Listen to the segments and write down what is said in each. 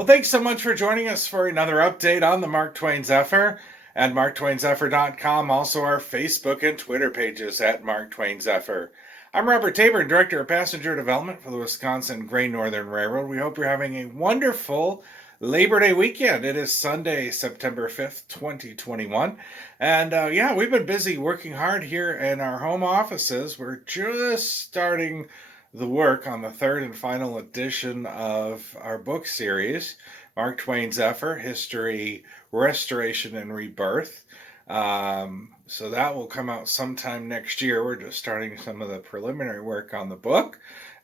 Well, thanks so much for joining us for another update on the Mark Twain Zephyr at marktwainzephyr.com. Also, our Facebook and Twitter pages at Mark Twain Zephyr. I'm Robert Tabor, Director of Passenger Development for the Wisconsin Great Northern Railroad. We hope you're having a wonderful Labor Day weekend. It is Sunday, September 5th, 2021. And we've been busy working hard here in our home offices. We're just starting the work on the third and final edition of our book series, Mark Twain Zephyr, History, Restoration, and Rebirth. So that will come out sometime next year. We're just starting some of the preliminary work on the book.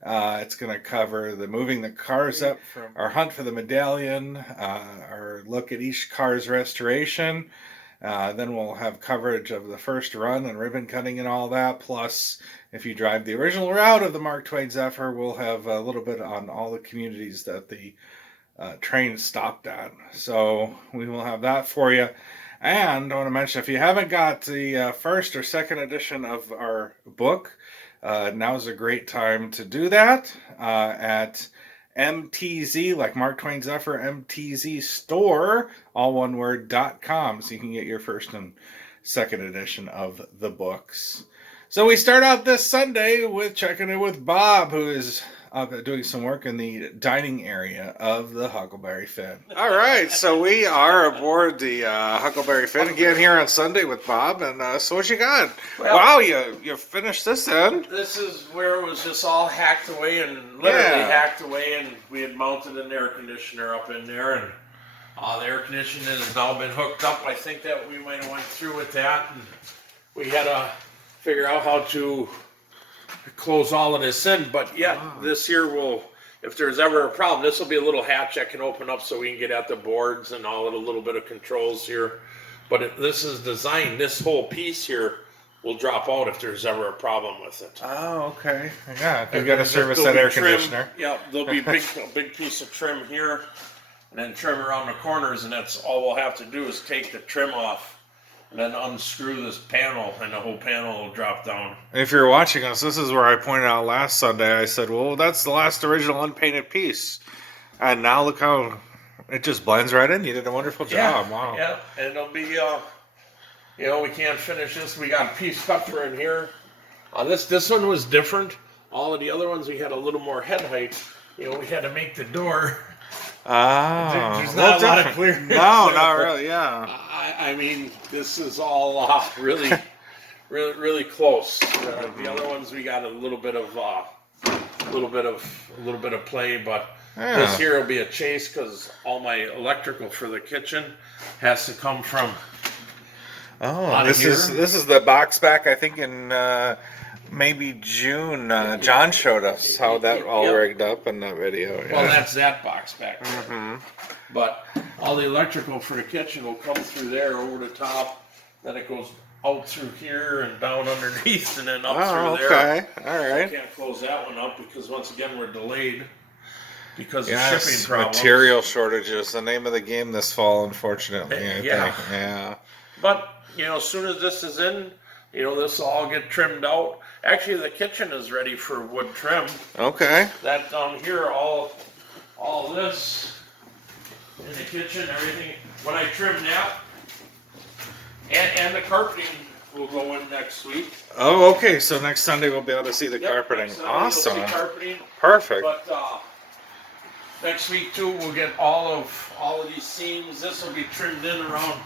It's going to cover the moving the cars up from our hunt for the medallion, our look at each car's restoration. Then we'll have coverage of the first run and ribbon cutting and all that. Plus, if you drive the original route of the Mark Twain Zephyr, we'll have a little bit on all the communities that the train stopped at. So we will have that for you. And I want to mention, if you haven't got the first or second edition of our book, now's a great time to do that at MTZ, like Mark Twain Zephyr, MTZ store, all one word, .com, so you can get your first and second edition of the books. So we start out this Sunday with checking in with Bob, who is doing some work in the dining area of the Huckleberry Fan. All right, so we are aboard the Huckleberry Fan again here on Sunday with Bob. And so what you got? Well, wow, you finished this end. This is where it was just all hacked away and literally hacked away, and we had mounted an air conditioner up in there, and the air conditioning has now been hooked up. I think that we might have went through with that, and we had to figure out how to close all of this in. But this here will, if there's ever a problem, this will be a little hatch that can open up so we can get at the boards and all of a little bit of controls here. But this is designed, this whole piece here will drop out if there's ever a problem with it. Oh, okay. Yeah, you've got to service that air conditioner. Yeah, there'll be a big piece of trim here, and then trim around the corners, and that's all we'll have to do is take the trim off and then unscrew this panel, and the whole panel will drop down. If you're watching us, this is where I pointed out last Sunday. I said, well, that's the last original unpainted piece. And now look how it just blends right in. You did a wonderful job. Wow. Yeah, and it'll be, we can't finish this. We got a piece cutter in here. This one was different. All of the other ones, we had a little more head height. We had to make the door. There's not a lot of clearance. No, not really, yeah. I mean, this is all really, really close. The other ones we got a little bit of play, but this here will be a chase because all my electrical for the kitchen has to come from. This is the box back. I think in maybe June, John showed us how that all rigged up in that video. Yeah. Well, that's that box back there. Mm-hmm. But all the electrical for the kitchen will come through there over the top. Then it goes out through here and down underneath and then up through there. Okay, all right. I can't close that one up because once again we're delayed because of shipping problems. Material shortages, the name of the game this fall, unfortunately. I think. Yeah. But as soon as this is in, this will all get trimmed out. Actually, the kitchen is ready for wood trim. Okay. That down here, all this in the kitchen, everything. When I trim that, and the carpeting will go in next week. Oh, okay. So next Sunday we'll be able to see the carpeting. Awesome. You'll see carpeting. Perfect. But next week too, we'll get all of these seams. This will be trimmed in around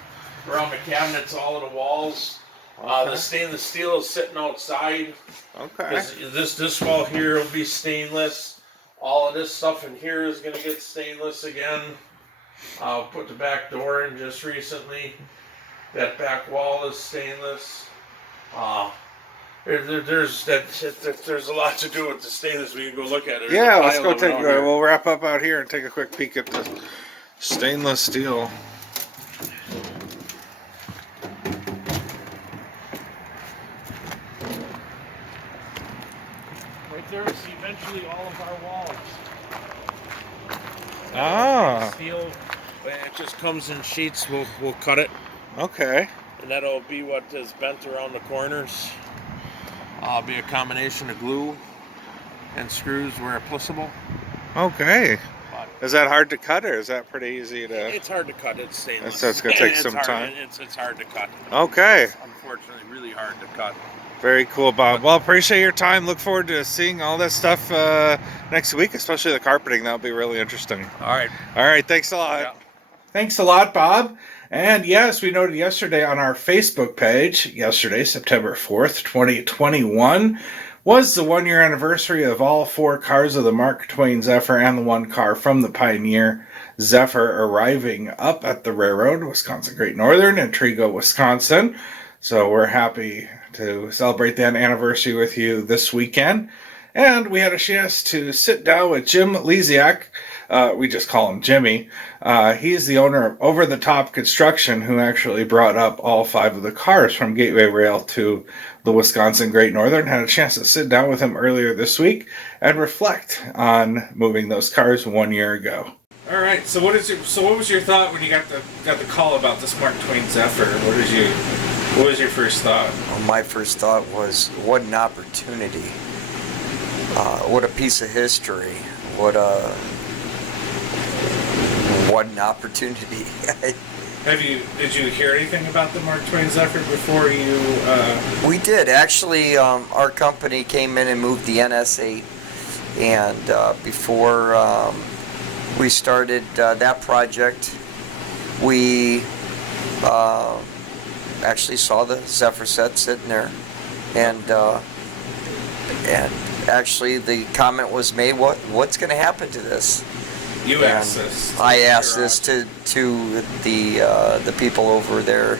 the cabinets, all of the walls. The stainless steel is sitting outside. Okay. This wall here will be stainless. All of this stuff in here is going to get stainless again. Put the back door in just recently. That back wall is stainless. There's a lot to do with the stainless. We can go look at it. Yeah, let's go take. We'll wrap up out here and take a quick peek at the stainless steel. There is eventually all of our walls. Steel, it just comes in sheets. We'll cut it. Okay. And that'll be what is bent around the corners. Be a combination of glue and screws where applicable. Okay. But Is that hard to cut, or is that pretty easy to? It's hard to cut. It's stainless. So it's gonna take some time. It's hard to cut. Okay. It's unfortunately really hard to cut. Very cool, Bob. Well, appreciate your time. Look forward to seeing all that stuff next week, especially the carpeting. That'll be really interesting. All right. All right. Thanks a lot. Yeah. Thanks a lot, Bob. And yes, we noted yesterday on our Facebook page, yesterday, September 4th, 2021, was the 1-year anniversary of all 4 cars of the Mark Twain Zephyr and the 1 car from the Pioneer Zephyr arriving up at the railroad, Wisconsin Great Northern in Trigo, Wisconsin. So we're happy to celebrate that anniversary with you this weekend. And we had a chance to sit down with Jim Lesiak. We just call him Jimmy. He's the owner of Over the Top Construction, who actually brought up all 5 of the cars from Gateway Rail to the Wisconsin Great Northern. Had a chance to sit down with him earlier this week and reflect on moving those cars 1 year ago. All right. So what was your thought when you got the call about this Mark Twain Zephyr? What was your first thought? Well, my first thought was, what an opportunity. What a piece of history. What an opportunity. Did you hear anything about the Mark Twain Zephyr before you? We did. Actually, our company came in and moved the NS8, and before we started that project, we actually saw the Zephyr set sitting there, and actually the comment was made, what's going to happen to this? You asked this. I asked this to the people over there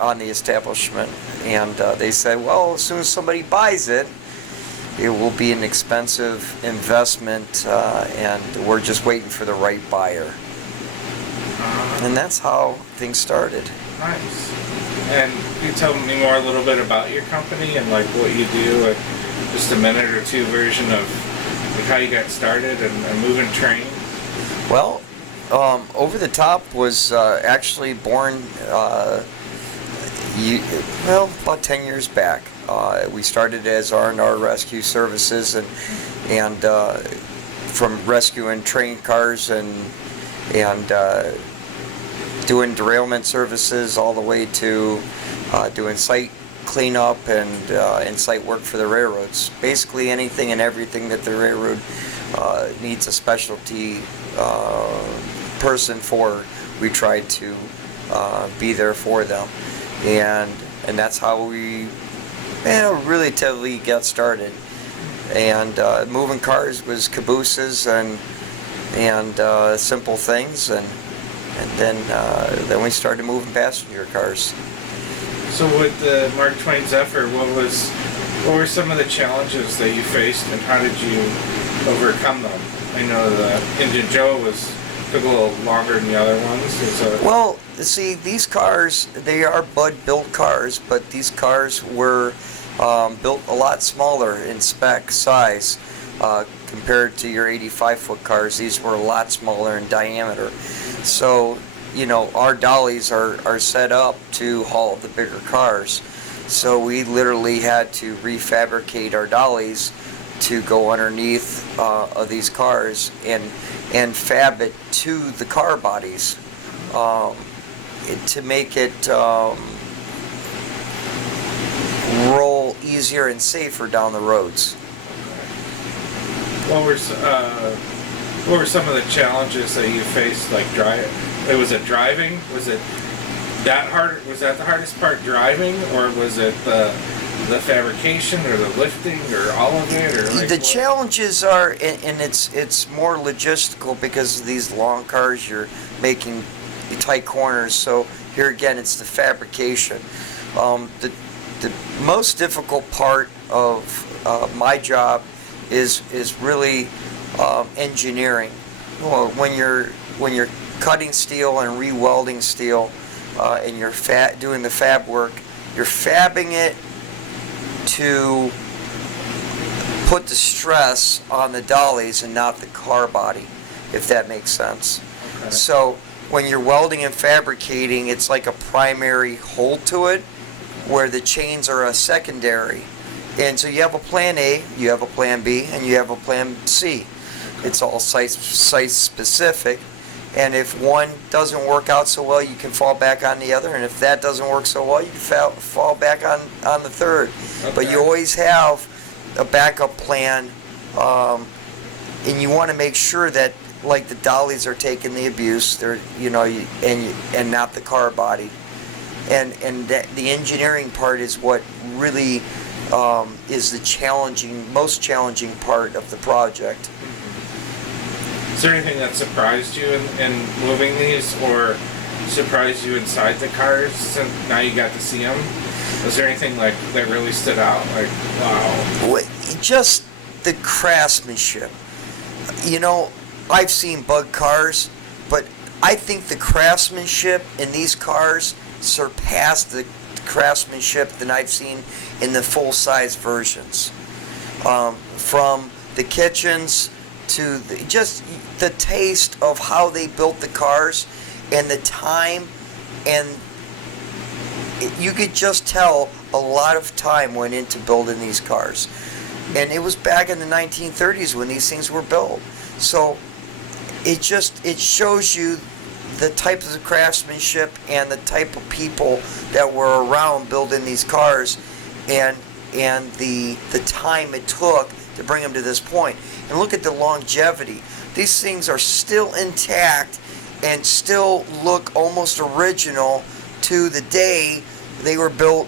on the establishment, and they said, well, as soon as somebody buys it, it will be an expensive investment, and we're just waiting for the right buyer. And that's how things started. Nice. And can you tell me more a little bit about your company and like what you do, like just a minute or two version of like how you got started and moving trains? Well, Over the Top was actually born about 10 years back. We started as R&R Rescue Services, and from rescuing train cars and doing derailment services all the way to doing site cleanup and site work for the railroads. Basically anything and everything that the railroad needs a specialty person for, we try to be there for them. And that's how we relatively got started. And moving cars was cabooses and simple things, and then we started moving passenger cars. So with the Mark Twain Zephyr, what were some of the challenges that you faced, and how did you overcome them? I know the Engine Joe took a little longer than the other ones. Well, see, these cars, they are Bud-built cars, but these cars were built a lot smaller in spec size compared to your 85-foot cars. These were a lot smaller in diameter. So, our dollies are set up to haul the bigger cars. So we literally had to refabricate our dollies to go underneath of these cars and fab it to the car bodies to make it roll easier and safer down the roads. What were some of the challenges that you faced, like driving? Was it that hard? Was that the hardest part, driving, or was it the fabrication or the lifting or all of it? Or the challenges are, and it's more logistical because of these long cars. You're making tight corners. So here again, it's the fabrication. The most difficult part of my job is really engineering. Well, when you're cutting steel and re-welding steel, and you're doing the fab work, you're fabbing it to put the stress on the dollies and not the car body, if that makes sense. Okay. So when you're welding and fabricating, it's like a primary hold to it, where the chains are a secondary. And so you have a plan A, you have a plan B, and you have a plan C. It's all site specific. And if one doesn't work out so well, you can fall back on the other. And if that doesn't work so well, you can fall back on the third. Okay. But you always have a backup plan, and you want to make sure that, like, the dollies are taking the abuse, they're, and not the car body. And the engineering part is what really is the most challenging part of the project. Is there anything that surprised you in moving these, or surprised you inside the cars since now you got to see them? Was there anything like that really stood out? Like, wow. Just the craftsmanship. I've seen bug cars, but I think the craftsmanship in these cars surpassed the craftsmanship that I've seen in the full-size versions. From the kitchens to just the taste of how they built the cars and the time, and you could just tell a lot of time went into building these cars. And it was back in the 1930s when these things were built. So it shows you the type of craftsmanship and the type of people that were around building these cars, and the time it took to bring them to this point. And look at the longevity. These things are still intact and still look almost original to the day they were built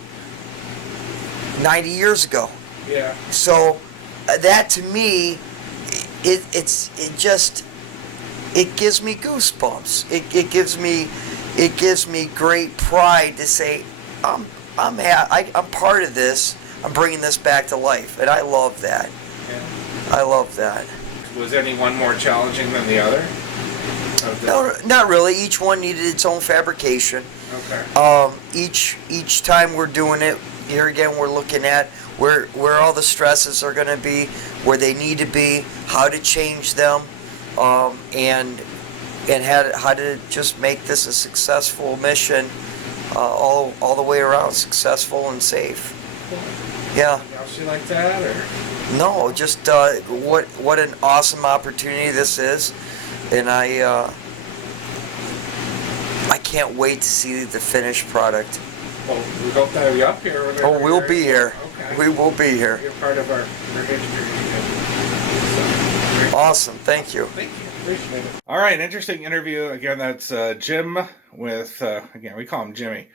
90 years ago. Yeah. So that, to me, it gives me goosebumps. It gives me great pride to say I'm part of this. I'm bringing this back to life, and I love that. Yeah. I love that. Was any one more challenging than the other? No, not really. Each one needed its own fabrication. Okay. Each time we're doing it, here again we're looking at where all the stresses are going to be, where they need to be, how to change them, and how to just make this a successful mission, all the way around, successful and safe. Cool. Yeah. Anything else you like that, or? No, just what an awesome opportunity this is, and I can't wait to see the finished product. Well, we hope to have you up here. Oh, we'll be here. Okay. We will be here. You're part of our history. So, awesome. Thank you. Thank you. Appreciate it. All right, interesting interview. Again, that's Jim with, again, we call him Jimmy,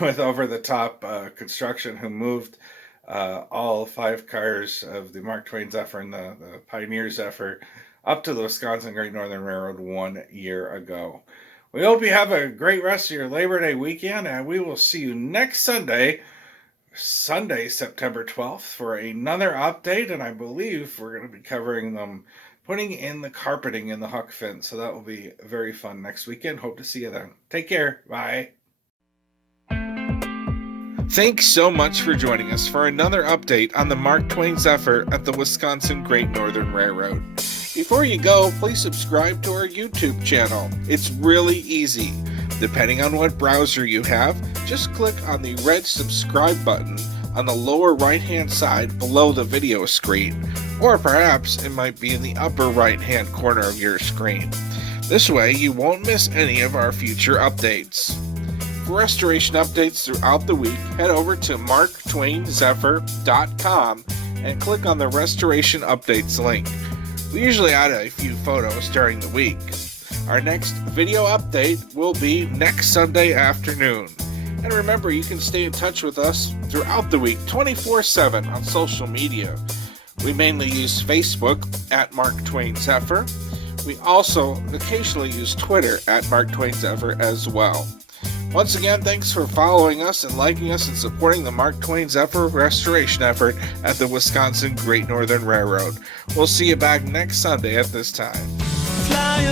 with Over the Top Construction, who moved all 5 cars of the Mark Twain Zephyr and the Pioneer Zephyr up to the Wisconsin Great Northern Railroad 1 year ago. We hope you have a great rest of your Labor Day weekend, and we will see you next Sunday, September 12th, for another update, and I believe we're going to be covering them putting in the carpeting in the Huck Finn, so that will be very fun next weekend. Hope to see you then. Take care. Bye. Thanks so much for joining us for another update on the Mark Twain Zephyr at the Wisconsin Great Northern Railroad. Before you go, please subscribe to our YouTube channel. It's really easy. Depending on what browser you have, just click on the red subscribe button on the lower right-hand side below the video screen, or perhaps it might be in the upper right-hand corner of your screen. This way, you won't miss any of our future updates. For restoration updates throughout the week, head over to marktwainzephyr.com and click on the Restoration Updates link. We usually add a few photos during the week. Our next video update will be next Sunday afternoon. And remember, you can stay in touch with us throughout the week 24/7 on social media. We mainly use Facebook at Mark Twain Zephyr. We also occasionally use Twitter at Mark Twain Zephyr as well. Once again, thanks for following us and liking us and supporting the Mark Twain Zephyr restoration effort at the Wisconsin Great Northern Railroad. We'll see you back next Sunday at this time. Fly